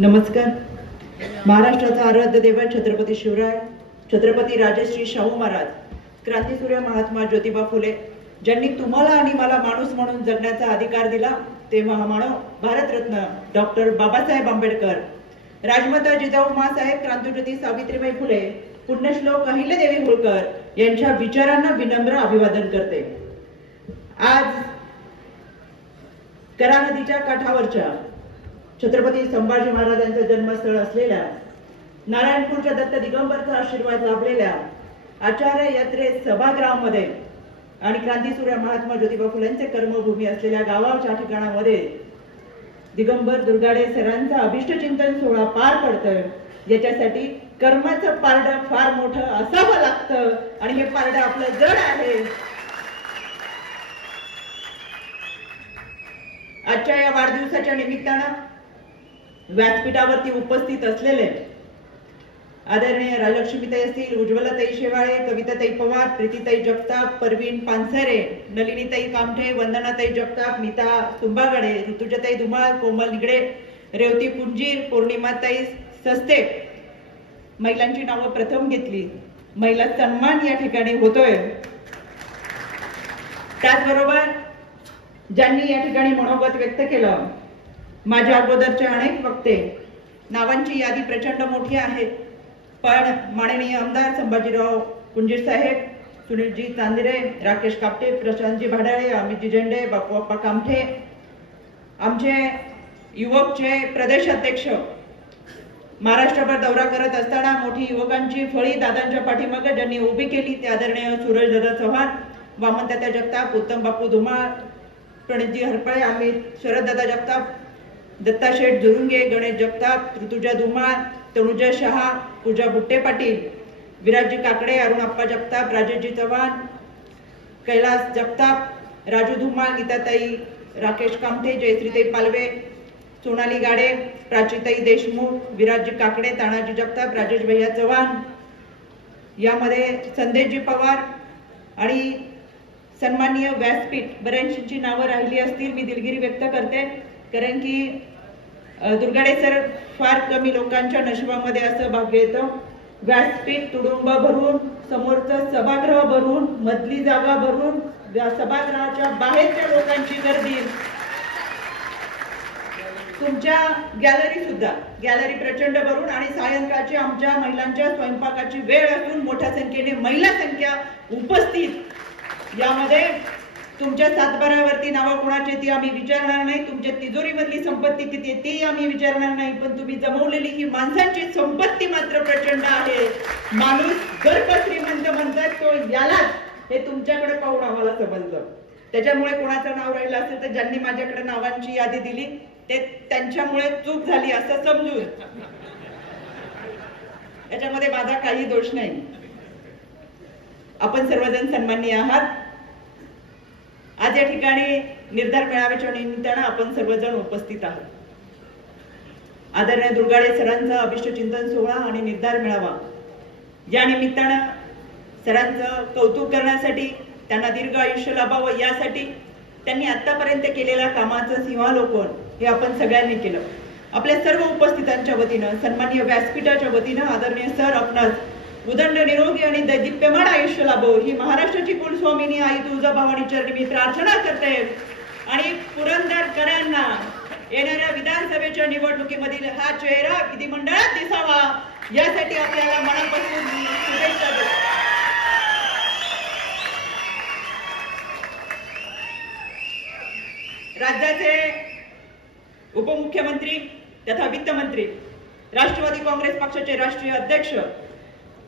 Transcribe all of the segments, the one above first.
नमस्कार. महाराष्ट्राचा आराध्य दैवत छत्रपती शिवराय छत्रपती राजश्री शाहू महाराज क्रांतीसूर्य महात्मा ज्योतिबा फुले ज्यांनी तुम्हाला आणि मला माणूस म्हणून जगण्याचा अधिकार दिला ते महामानव भारतरत्न डॉक्टर बाबासाहेब आंबेडकर राजमाता जिजाऊ मासाहेब क्रांतीज्योती सावित्रीबाई फुले पुण्यश्लोक अहिल्यादेवी होळकर यांच्या विचारांना विनम्र अभिवादन करते. आज करा नदीच्या काठावरच्या छत्रपती संभाजी महाराजांचं जन्मस्थळ असलेल्या नारायणपूरच्या दत्त दिगंबरचा आशीर्वाद लाभलेल्या आचार्य यात्रे सभागृहामध्ये आणि क्रांतीसूर्य महात्मा ज्योतिबा फुलेंचे कर्मभूमी असलेल्या गावाच्या ठिकाणामध्ये दिगंबर दुर्गाडे सरांचा अभिष्टचिंतन सोहळा पार पडतोय. याच्यासाठी कर्माचं पारडं फार मोठं असावं लागतं आणि हे पारडं आपलं जड आहे. आजच्या या वाढदिवसाच्या निमित्तानं व्यासपीठावरती उपस्थित असलेले आदरणीय राजलक्ष्मीताई असतील उज्ज्वलाताई शेवाळे कविताताई पवार प्रीतीताई जगताप परवीन पानसरे नलिनीताई कामठे वंदनाताई जगताप नीता सुंबागडे ऋतुजाताई धुमाळ कोमल निगडे रेवती पुंजीर पौर्णिमाताई सस्ते. महिलांची नावं प्रथम घेतली. महिला सन्मान या ठिकाणी होतोय. त्याचबरोबर ज्यांनी या ठिकाणी मनोगत व्यक्त केलं माझ्या अगोदरचे अनेक वक्ते नावांची यादी प्रचंड मोठी आहे. पण माननीय आमदार संभाजीराव कुंजीर साहेब सुनीलजी चांदिरे राकेश कापटे प्रशांतजी भाडाळे अमितजी झेंडे बापूप्पा कामठे आमचे युवकचे प्रदेश अध्यक्ष महाराष्ट्रभर दौरा करत असताना मोठी युवकांची फळी दादांच्या पाठीमागे ज्यांनी उभी केली ते आदरणीय सूरज दादा चव्हाण वामनदादा जगताप उत्तम बापू धुमाळ प्रणितजी हरपळे अमित शरददादा जगताप दत्ता शेठ गणेश जगताप ऋतुजा धुमाळ तनुजा शहा पूजा बुट्टे पाटील विराजजी काकडे अरुणाप्पा जगताप राजेशजी चव्हाण कैलास जगताप राजू धुमाळ गीताताई राकेश कामठे जयश्रीताई पालवे सोनाली गाडे प्राचीताई देशमुख विराजजी काकडे तानाजी जगताप राजेश भैया चव्हाण. यामध्ये संदेशजी पवार आणि सन्माननीय व्यासपीठ बऱ्याचशी नावं राहिली असतील मी दिलगिरी व्यक्त करते. कारण की दुर्गाडे सर फार कमी लोकांच्या नशिबामध्ये असं भाग्य येतं व्यासपीठ तुडुंब भरून समोरचं सभागृह भरून मधली जागा भरून सभागृहाच्या बाहेरच्या लोकांची गर्दी. तुमच्या गॅलरी सुद्धा गॅलरी प्रचंड भरून आणि सायंकाळची आमच्या महिलांच्या स्वयंपाकाची वेळ असून मोठ्या संख्येने महिला संख्या उपस्थित. यामध्ये तुमच्या सातबारावरती नावं कोणाची ती आम्ही विचारणार नाही. तुमच्या तिजोरीमधली संपत्ती किती आहे ती आम्ही विचारणार नाही. पण तुम्ही जमवलेली ही माणसांची संपत्ती मात्र प्रचंड आहे. माणूस गर्भ श्रीमंत म्हणतात तो यालाच. हे तुमच्याकडे पाहून आम्हाला समजलं. त्याच्यामुळे कोणाचं नाव राहिलं असेल तर ज्यांनी माझ्याकडे नावांची यादी दिली ते त्यांच्यामुळे चूक झाली असं समजून. याच्यामध्ये माझा काही दोष नाही. आपण सर्वजण सन्माननीय आहात. आज या ठिकाणी निर्धार मेळाव्याच्या निमित्तानं आपण सर्वजण उपस्थित आहोत. आदरणीय दुर्गाडे सरांचा अभिष्ट चिंतन सोहळा आणि निर्धार मेळावा. या निमित्तानं सरांचं कौतुक करण्यासाठी त्यांना दीर्घ आयुष्य लाभावं यासाठी त्यांनी आतापर्यंत केलेल्या कामाचं सिंहालोकन हे आपण सगळ्यांनी केलं. आपल्या सर्व उपस्थितांच्या वतीनं सन्मान्य व्यासपीठाच्या वतीनं आदरणीय सर आपणास उदंड निरोगी आणि दैदिप्यमान आयुष्य लाभो. ही महाराष्ट्राची कुलस्वामिनी आई तुळजाभवानी चरणी मी प्रार्थना करते. आणि पुरंदरकरांना येणाऱ्या विधानसभेच्या निवडणुकीमधील हा चेहरा विधिमंडळात दिसावा. यासाठी आपल्याला मनापासून शुभेच्छा देतो. राज्याचे उपमुख्यमंत्री तथा वित्तमंत्री राष्ट्रवादी काँग्रेस पक्षाचे राष्ट्रीय अध्यक्ष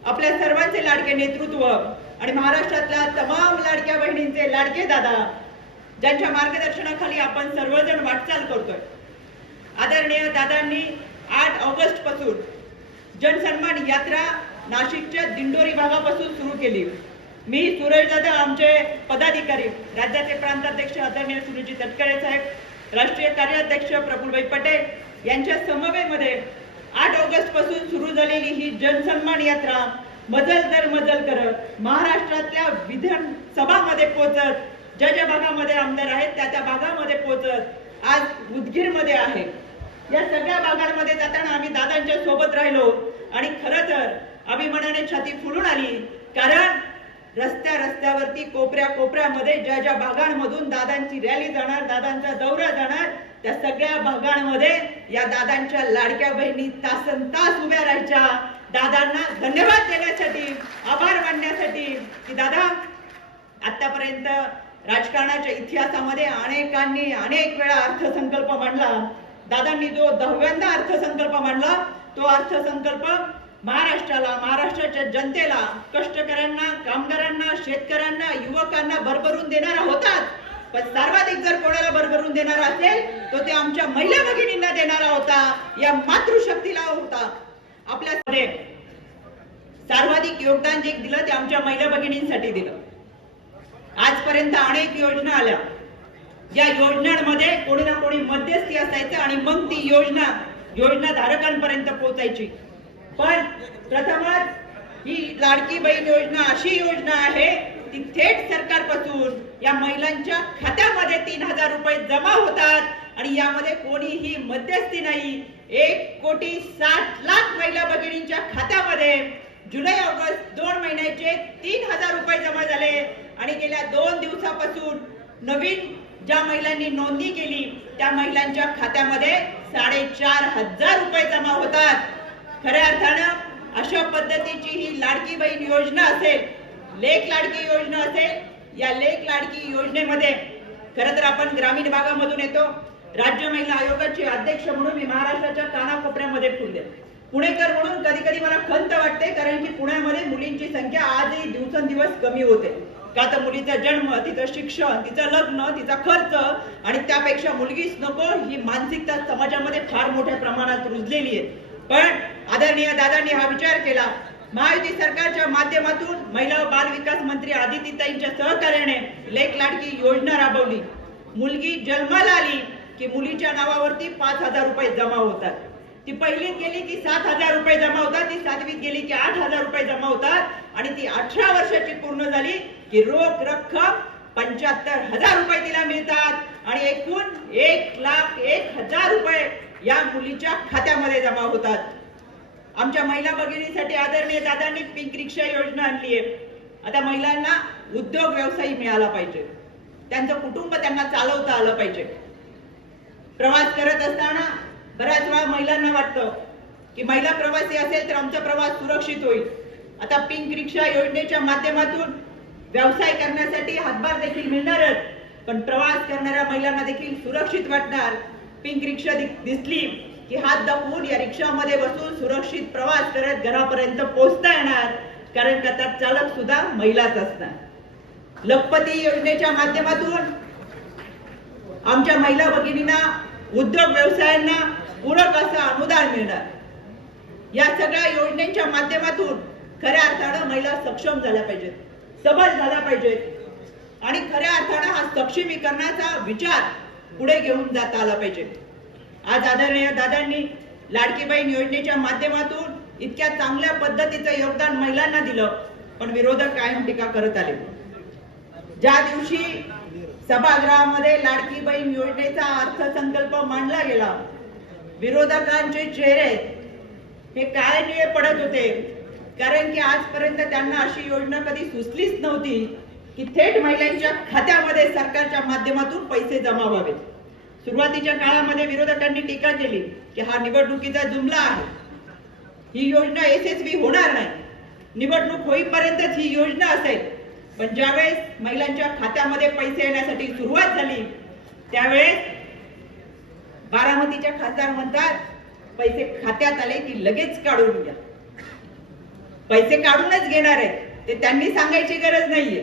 आपल्या सर्वांचे लाडके नेतृत्व आणि महाराष्ट्रातल्या तमाम लाडक्या बहिणींचे लाडके दादा ज्यांच्या मार्गदर्शनाखाली आपण सर्वजण वाटचाल करतोय. आदरणीय दादांनी आठ ऑगस्टपासून जनसन्मान यात्रा नाशिकच्या दिंडोरी भागापासून सुरू केली. मी सुरेशदादा आमचे पदाधिकारी राज्याचे प्रांताध्यक्ष आदरणीय सुनीलजी तटकरे साहेब राष्ट्रीय कार्याध्यक्ष प्रफुलभाई पटेल यांच्या समवेमध्ये आठ ऑगस्टपासून सुरू झालेली ही जनसन्मान यात्रा मजल दर मजल करत महाराष्ट्रातल्या विधानसभामध्ये पोहोचत ज्या ज्या भागामध्ये आमदार आहेत त्या त्या भागामध्ये पोहोचत आज उदगीरमध्ये आहे. या सगळ्या भागांमध्ये जाताना आम्ही दादांच्या सोबत राहिलो आणि खरं तर अभिमानाने छाती फुलून आली कारण रस्त्या रस्त्यावरती कोपऱ्या कोपऱ्यामध्ये ज्या ज्या भागांमधून दादांची रॅली जाणार दादांचा दौरा जाणार त्या सगळ्या भागांमध्ये या दादांच्या लाडक्या बहिणी तासन तास उभ्या राहायच्या. दादांना धन्यवाद देण्यासाठी आभार मानण्यासाठी की दादा आतापर्यंत राजकारणाच्या इतिहासामध्ये अनेकांनी अनेक वेळा अर्थसंकल्प मांडला. दादांनी जो दहाव्यांदा अर्थसंकल्प मांडला तो अर्थसंकल्प महाराष्ट्राला महाराष्ट्राच्या जनतेला कष्टकऱ्यांना कामगारांना शेतकऱ्यांना युवकांना भरभरून देणारा होताच. पण सर्वाधिक जर कोणाला भरभरून देणारा असेल तो ते आमच्या महिला भगिनींना देणारा होता या मातृशक्तीला होता. आपल्यामध्ये सर्वाधिक योगदान जे दिलं ते आमच्या महिला भगिनींसाठी दिलं. आजपर्यंत अनेक योजना आल्या. या योजनांमध्ये कोणी ना कोणी मध्यस्थी असायचं आणि मग ती योजना योजना धारकांपर्यंत पोहोचायची. पण प्रथमच ही लाडकी बहीण योजना अशी योजना आहे ती थेट सरकारपासून या महिलांच्या खात्यामध्ये तीन हजार रुपये जमा होतात. आणि यामध्ये कोणीही मध्यस्थी नाही. एक कोटी साठ लाख महिला भगिनींच्या खात्यामध्ये जुलै ऑगस्ट दोन महिन्याचे तीन हजार रुपये जमा झाले. आणि गेल्या दोन दिवसापासून नवीन ज्या महिलांनी नोंदणी केली त्या महिलांच्या खात्यामध्ये साडेचार हजार रुपये जमा होतात. खऱ्या अर्थानं अशा पद्धतीची ही लाडकी बहीण योजना असेल लेख लाडकी योजना असेल या लेख लाडकी योजनेमध्ये खरं तर आपण ग्रामीण भागामधून येतो. राज्य महिला आयोगाचे अध्यक्ष म्हणून मी महाराष्ट्राच्या कानाकोपऱ्यामध्ये फुलले. पुणेकर म्हणून कधी कधी मला खंत वाटते कारण की पुण्यामध्ये मुलींची संख्या आजही दिवसेंदिवस कमी होते. का तर मुलीचा जन्म तिचं शिक्षण तिचं लग्न तिचा खर्च आणि त्यापेक्षा मुलगीच नको ही मानसिकता समाजामध्ये फार मोठ्या प्रमाणात रुजलेली आहे. पण आदरणीय दादांनी हा विचार केला महायुती सरकारच्या माध्यमातून महिला व बाल विकास मंत्री आदितीताईंच्या सहकार्याने लेख लाडकी योजना राबवली. मुलगी जन्माला आली की मुलीच्या नावावरती पाच हजार रुपये जमा होतात. ती पहिलीत गेली की सात हजार रुपये जमा होतात ती सातवीत गेली की आठ हजार रुपये जमा होतात आणि ती अठरा वर्षाची पूर्ण झाली की रोख रक्कम पंच्याहत्तर हजार रुपये तिला मिळतात आणि एकूण एक लाख एक हजार रुपये या मुलीच्या खात्यामध्ये जमा होतात. आमच्या महिला भगिनीसाठी आदरणीय दादांनी पिंक रिक्षा योजना आणली आहे. आता महिलांना उद्योग व्यवसाय मिळाला पाहिजे. त्यांचं कुटुंब त्यांना चालवता आलं पाहिजे. प्रवास करत असताना बऱ्याच वेळा महिलांना वाटतं की महिला प्रवासी असेल तर आमचा प्रवास सुरक्षित होईल. आता पिंक रिक्षा योजनेच्या माध्यमातून व्यवसाय करण्यासाठी हातभार देखील मिळणारच पण प्रवास करणाऱ्या महिलांना देखील सुरक्षित वाटणार. पिंक रिक्षा दिसली. की हात दाखवून या रिक्षामध्ये बसून सुरक्षित प्रवास करत घरापर्यंत पोहोचता येणार कारण का त्यात चालक सुद्धा महिलाच असणार. लखपती योजनेच्या माध्यमातून आमच्या महिला भगिनींना उद्योग व्यवसायांना पूरक असं अनुदान मिळणार. या सगळ्या योजनेच्या माध्यमातून खऱ्या अर्थानं महिला सक्षम झाल्या पाहिजेत सबल झाल्या पाहिजेत. आणि खऱ्या अर्थानं हा सक्षमीकरणाचा विचार पुढे घेऊन जाता आला पाहिजे. आज आदरणीय दादांनी लाडकी बहीण योजनेच्या माध्यमातून इतक्या चांगल्या पद्धतीचं योगदान महिलांना दिलं पण विरोधक कायम टीका करत आले. ज्या दिवशी सभागृहामध्ये लाडकी बहीण योजनेचा अर्थसंकल्प मांडला गेला विरोधकांचे चेहरे हे काळनिळे पडत होते कारण की आजपर्यंत त्यांना अशी योजना कधी सुचलीच नव्हती की थेट महिलांच्या खात्यामध्ये सरकारच्या माध्यमातून पैसे जमा व्हावेत सुरुवातीच्या काळामध्ये विरोधकांनी टीका केली की हा निवडणुकीचा जुमला आहे. ही योजना यशस्वी होणार नाही. निवडणूक होईपर्यंतच ही योजना असेल. पण ज्यावेळेस महिलांच्या खात्यामध्ये पैसे येण्यासाठी सुरुवात झाली त्यावेळेस बारामतीच्या खासदार म्हणतात पैसे खात्यात आले की लगेच काढून घ्या. पैसे काढूनच घेणार आहेत ते त्यांनी सांगायची गरज नाहीये.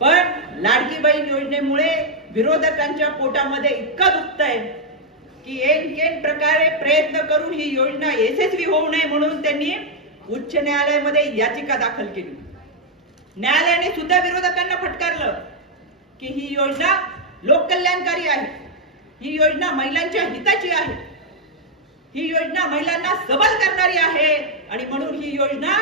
पण लाडकी बहीण योजनेमुळे विरोधकांच्या पोटामध्ये इतका आहे की एन केन प्रकारे प्रयत्न करून ही योजना यशस्वी होऊ नये म्हणून त्यांनी उच्च न्यायालयामध्ये याचिका दाखल केली. न्यायालयाने सुद्धा विरोधकांना फटकारलं की ही योजना लोककल्याणकारी आहे. ही योजना महिलांच्या हिताची आहे. ही योजना महिलांना सबल करणारी आहे आणि म्हणून ही योजना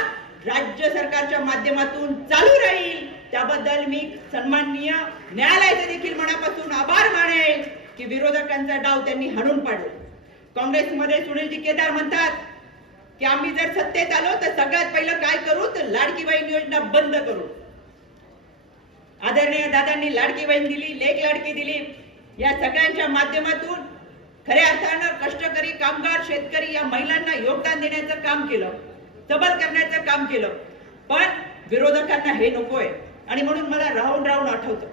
राज्य सरकारच्या माध्यमातून चालू राहील. त्याबद्दल मी सन्माननीय न्यायालयाचे देखील मनापासून आभार मानेल की विरोधकांचा डाव त्यांनी हाणून पाडला. काँग्रेसमध्ये सुनीलजी केदार म्हणतात की आम्ही जर सत्तेत आलो तर सगळ्यात पहिलं काय करू तर लाडकी बहीण योजना बंद करू. आदरणीय दादांनी लाडकी बहीण दिली लेख लाडकी दिली. या सगळ्यांच्या माध्यमातून खऱ्या अर्थानं कष्टकरी कामगार शेतकरी या महिलांना योगदान देण्याचं काम केलं सबल करण्याचं काम केलं. पण विरोधकांना हे नकोय. आणि म्हणून मला राहून राहून आठवतं.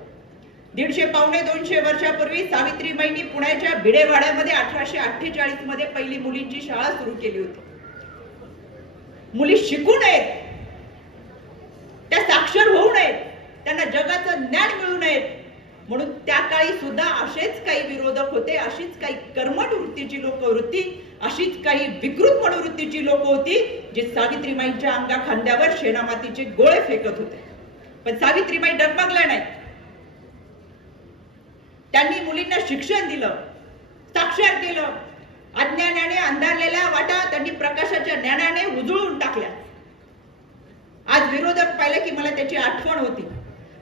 दीडशे पावणे दोनशे वर्षापूर्वी सावित्रीबाईंनी पुण्याच्या भिडेवाड्यामध्ये अठराशे अठ्ठेचाळीसमध्ये पहिली मुलींची शाळा सुरू केली होती. मुली शिकू नयेत. त्या साक्षर होऊ नयेत. त्यांना जगाचं ज्ञान मिळू नयेत. म्हणून त्या काळी सुद्धा असेच काही विरोधक होते अशीच काही कर्मट वृत्तीची लोक वृत्ती अशीच काही विकृत मनोवृत्तीची लोक होती जी सावित्रीबाईंच्या अंगा खांद्यावर शेणामातीचे गोळे फेकत होते. पण सावित्रीबाई डगमगल्या नाही त्यांनी मुलींना शिक्षण दिलं साक्षर केलं अज्ञानाने अंधारलेल्या वाटा त्यांनी प्रकाशाच्या ज्ञानाने उजळून टाकल्या. आज विरोधक पाहिलं की मला त्याची आठवण होती.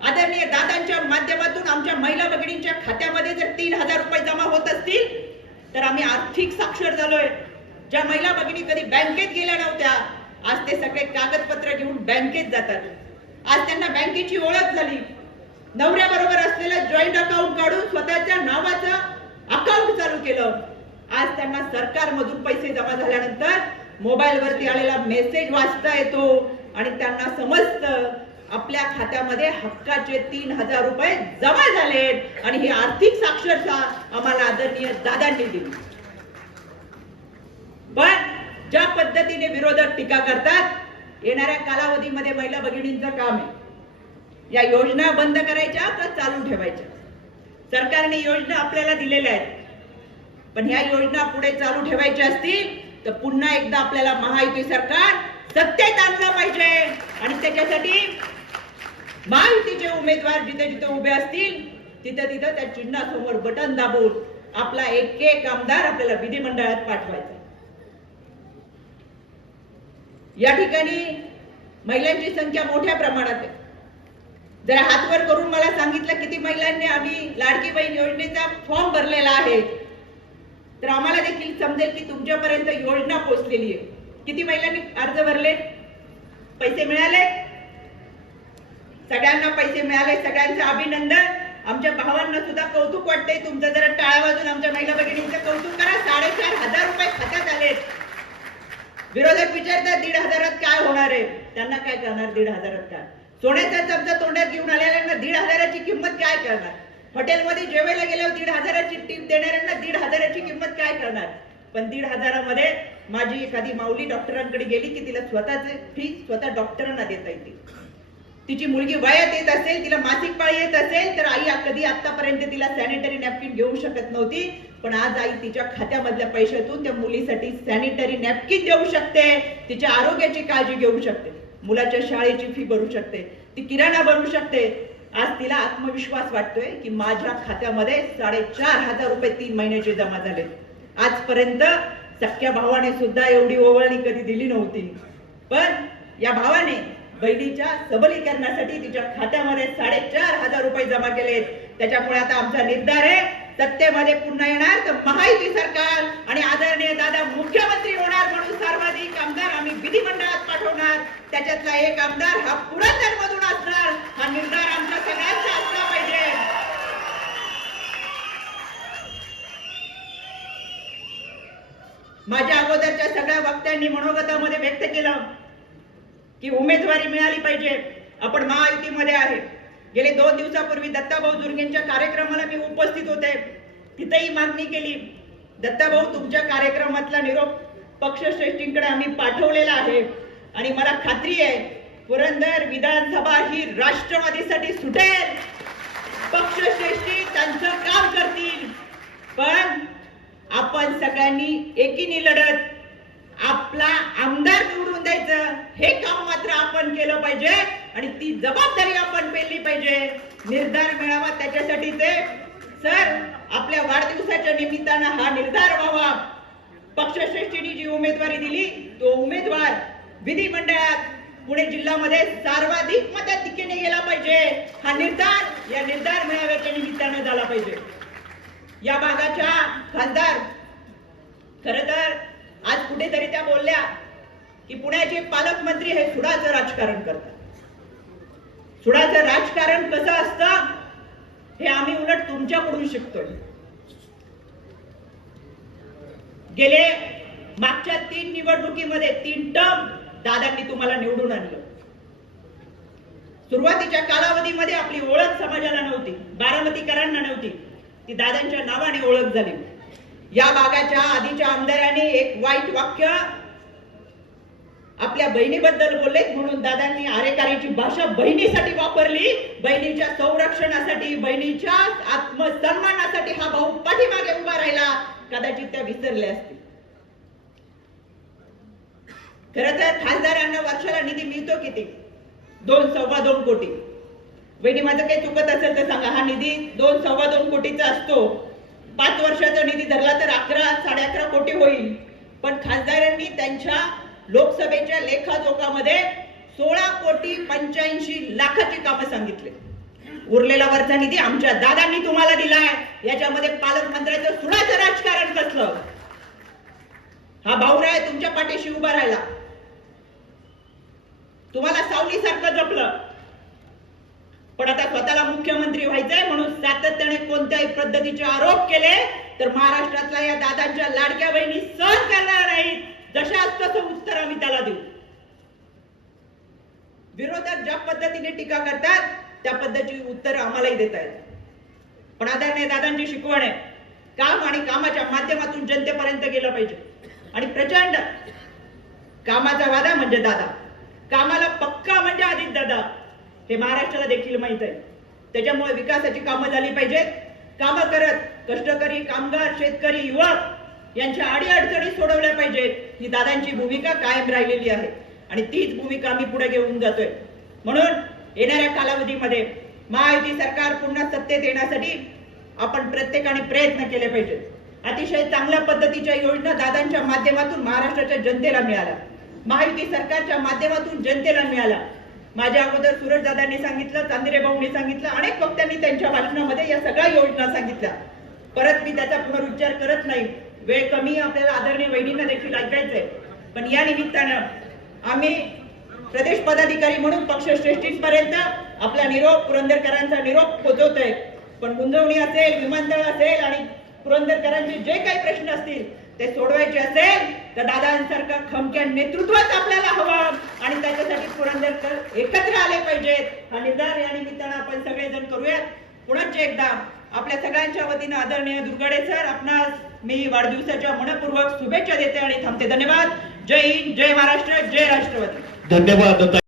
आदरणीय दादांच्या माध्यमातून आमच्या महिला भगिनींच्या खात्यामध्ये जर तीन हजार रुपये जमा होत असतील तर आम्ही आर्थिक साक्षर झालोय. ज्या महिला भगिनी कधी बँकेत गेल्या नव्हत्या आज ते सगळे कागदपत्र घेऊन बँकेत जातात. आज त्यांना बँकेची ओळख झाली. नवऱ्याबरोबर असलेलं जॉईंट अकाउंट काढून स्वतःच्या नावाचं अकाउंट चालू केलं. आज त्यांना सरकारमधून पैसे जमा झाल्यानंतर मोबाईल वरती आलेला मेसेज वाचता येतो आणि त्यांना समजतं आपल्या खात्यामध्ये हक्काचे तीन हजार रुपये जमा झालेत आणि ही आर्थिक साक्षरता आम्हाला आदरणीय दादांनी दिली. पण ज्या पद्धतीने विरोधक टीका करतात येणाऱ्या कालावधीमध्ये महिला भगिनींचं काम आहे. या योजना बंद करायच्या तर चालू ठेवायच्या? सरकारने योजना आपल्याला दिलेल्या आहेत. पण ह्या योजना पुढे चालू ठेवायच्या असतील तर पुन्हा एकदा आपल्याला महायुती सरकार सत्तेत आणलं पाहिजे. आणि त्याच्यासाठी महायुतीचे उमेदवार जिथे जिथे उभे असतील तिथं तिथं त्या चिन्हासमोर बटन दाबून आपला एक एक आमदार आपल्याला विधिमंडळात पाठवायचा. या ठिकाणी महिलांची संख्या मोठ्या प्रमाणात आहे. जरा हातवर करून मला सांगितलं किती महिलांनी आम्ही लाडकी बहीण योजनेचा फॉर्म भरलेला आहे. तर आम्हाला देखील समजेल की तुमच्यापर्यंत योजना पोहोचलेली आहे. किती महिलांनी अर्ज भरले? पैसे मिळाले? सगळ्यांना पैसे मिळाले सगळ्यांचं अभिनंदन. आमच्या भावांना सुद्धा कौतुक वाटतंय. तुमचं जरा टाळ्या वाजून आमच्या महिला भगिनींचं कौतुक करा. साडेचार हजार रुपये खात्यात आलेत. विरोधक विचारतात दीड हजारात काय होणार आहे? त्यांना काय करणार? दीड हजारात काय? सोन्याचा चमचा तोंडात घेऊन आलेल्यांना दीड हजाराची किंमत काय करणार? हॉटेलमध्ये जेवायला गेल्यावर दीड हजाराची टीप देणाऱ्यांना दीड हजाराची किंमत काय करणार? पण दीड हजारामध्ये माझी एखादी माऊली डॉक्टरांकडे गेली की तिला स्वतःच फी स्वतः डॉक्टरांना देता येते तिची मुलगी वयात येत असेल तिला मासिक पाळी येत असेल तर आई कधी आतापर्यंत तिला सॅनिटरी नॅपकिन घेऊ शकत नव्हती. पण आज आई तिच्या खात्यामधल्या पैशातून त्या मुलीसाठी सॅनिटरी नॅपकिन देऊ शकते तिच्या आरोग्याची काळजी घेऊ शकते मुलाच्या शाळेची फी भरू शकते ती किराणा भरू शकते. आज तिला आत्मविश्वास वाटतोय की माझ्या खात्यामध्ये साडेचार हजार रुपये तीन महिन्याचे जमा झाले. आजपर्यंत सख्या भावाने सुद्धा एवढी ओवळणी कधी दिली नव्हती. पण या भावाने बहिणीच्या सबलीकरणासाठी तिच्या खात्यामध्ये साडेचार हजार रुपये जमा केलेत. त्याच्यामुळे आता आमचा निर्धार आहे सत्तेमध्ये पुन्हा येणार तर महायुती सरकार आणि आदरणीय दादा मुख्यमंत्री होणार म्हणून सर्वाधिक आमदार आम्ही विधिमंडळात पाठवणार. त्याच्यातला एक आमदार हा पुरंदर मधून असणार. हा निर्धार आमचा सगळ्यांचा असला पाहिजे. माझ्या अगोदरच्या सगळ्या वक्त्यांनी मनोगतामध्ये व्यक्त केलं की उमेदवारी मिळाली पाहिजे. आपण महायुतीमध्ये आहे. गेले दोन दिवसापूर्वी दत्ताभाऊ दुर्गेंच्या कार्यक्रमाला मी उपस्थित होते. तिथेही मागणी केली दत्ताभाऊ तुमच्या कार्यक्रमातला निरोप पक्षश्रेष्ठींकडे आम्ही पाठवलेला आहे आणि मला खात्री आहे पुरंदर विधानसभा ही राष्ट्रवादीसाठी सुटेल. पक्षश्रेष्ठी त्यांचं काम करतील. पण आपण सगळ्यांनी एकीने लढत आपला आमदार निवडून द्यायचं. हे काम मात्र आपण केलं पाहिजे आणि ती जबाबदारी आपण पेलली पाहिजे. निर्धार मिळावा त्याच्यासाठी ते. सर आपल्या वाढदिवसाच्या निमित्तानं हा निर्धार व्हावा. पक्षश्रेष्ठीने जी उमेदवारी दिली तो उमेदवार विधिमंडळात पुणे जिल्ह्यामध्ये सर्वाधिक मताधिक्याने गेला पाहिजे. हा निर्धार या निर्धार मेळाव्याच्या निमित्तानं झाला पाहिजे. या भागाच्या खासदार खर तर आज कुठेतरी त्या बोलल्या की पुण्याचे पालकमंत्री हे सुडाचं राजकारण करतात. सुडाचं राजकारण कसं असतं हे आम्ही उलट तुमच्याकडून शिकतोय. गेले मागच्या तीन निवडणुकीमध्ये तीन टर्म दादांनी तुम्हाला निवडून आणलं. सुरुवातीच्या कालावधीमध्ये आपली ओळख समाजाला नव्हती बारामतीकरांना नव्हती. ती दादांच्या नावाने ओळख झाली. या भागाच्या आधीच्या आमदाराने एक वाईट वाक्य आपल्या बहिणीबद्दल बोलले म्हणून दादांनी आरेकारीची भाषा बहिणीसाठी वापरली. बहिणीच्या संरक्षणासाठी बहिणीच्या आत्मसन्मानासाठी हा भाऊ पाठीमागे उभा राहिला. कदाचित त्या विसरल्या असतील. खर तर खासदारांना वर्षाला निधी मिळतो किती? दोन सव्वा दोन कोटी. बहिणी माझं काही चुकत असेल तर सांगा. हा निधी दोन सव्वा दोन कोटीचा असतो. पाच वर्षाचा निधी धरला तर अकरा साडे अकरा कोटी होईल. पण खासदारांनी त्यांच्या लोकसभेच्या लेखाजोखामध्ये सोळा कोटी पंच्याऐंशी लाखाची कामं सांगितले. उरलेला वरचा निधी आमच्या दादांनी तुम्हाला दिलाय. याच्यामध्ये पालकमंत्र्याचं सुडाचं राजकारण कसलं? हा भाऊराय तुमच्या पाठीशी उभा राहिला. तुम्हाला सावलीसारखं जपलं. पण आता स्वतःला मुख्यमंत्री व्हायचंय म्हणून सातत्याने कोणत्याही पद्धतीचे आरोप केले तर महाराष्ट्रातल्या या दादांच्या लाडक्या बहिणी सहन करणार नाहीत. जशा तसं उत्तर आम्ही त्याला देऊ. विरोधक ज्या पद्धतीने टीका करतात त्या पद्धतीची उत्तर आम्हालाही देता येतात. पण आदरणीय दादांची शिकवण आहे. काम आणि कामाच्या माध्यमातून जनतेपर्यंत गेलं पाहिजे. आणि प्रचंड कामाचा वादा म्हणजे दादा. कामाला पक्का म्हणजे आदित दादा. हे महाराष्ट्राला देखील माहीत आहे. त्याच्यामुळे विकासाची कामं झाली पाहिजेत. कामं करत कष्टकरी कामगार शेतकरी युवक यांच्या अडीअडचणी सोडवल्या पाहिजेत. ही दादांची भूमिका कायम राहिलेली आहे. आणि तीच भूमिका आम्ही पुढे घेऊन जातोय. म्हणून येणाऱ्या कालावधीमध्ये महायुती सरकार पुन्हा सत्तेत येण्यासाठी आपण प्रत्येकाने प्रयत्न केले पाहिजेत. अतिशय चांगल्या पद्धतीच्या योजना दादांच्या माध्यमातून महाराष्ट्राच्या जनतेला मिळाल्या. महायुती सरकारच्या माध्यमातून जनतेला मिळाला माझ्या अगोदर सूरज दादांनी सांगितलं चांदिरे भाऊंनी सांगितलं अनेक वक्त्यांनी त्यांच्या भाषणामध्ये या सगळ्या योजना सांगितल्या. परत मी त्याचा पुनरुच्चार करत नाही. वेळ कमी आपल्याला आदरणीय वहिनींना देखील ऐकायचंय. पण या निमित्तानं आम्ही प्रदेश पदाधिकारी म्हणून पक्षश्रेष्ठींपर्यंत आपला निरोप पुरंदरकरांचा निरोप पोचवतोय पण गुंजवणी असेल विमानतळ असेल आणि पुरंदरकरांचे जे काही प्रश्न असतील ते सोडवायचे असेल तर दादांसारखं खमक्या नेतृत्वच आपल्याला हवं आणि त्याच्यासाठी पुरंदरकर एकत्र आले पाहिजेत. हा निर्धार या निमित्तानं आपण सगळेजण करूयात. पुनश्च एकदा आपल्या सगळ्यांच्या वतीनं आदरणीय दुर्गडे सर आपणास मी वाढदिवसाच्या मनपूर्वक शुभेच्छा देते आणि थांबते. धन्यवाद. जय हिंद जय महाराष्ट्र जय राष्ट्रवादी. धन्यवाद.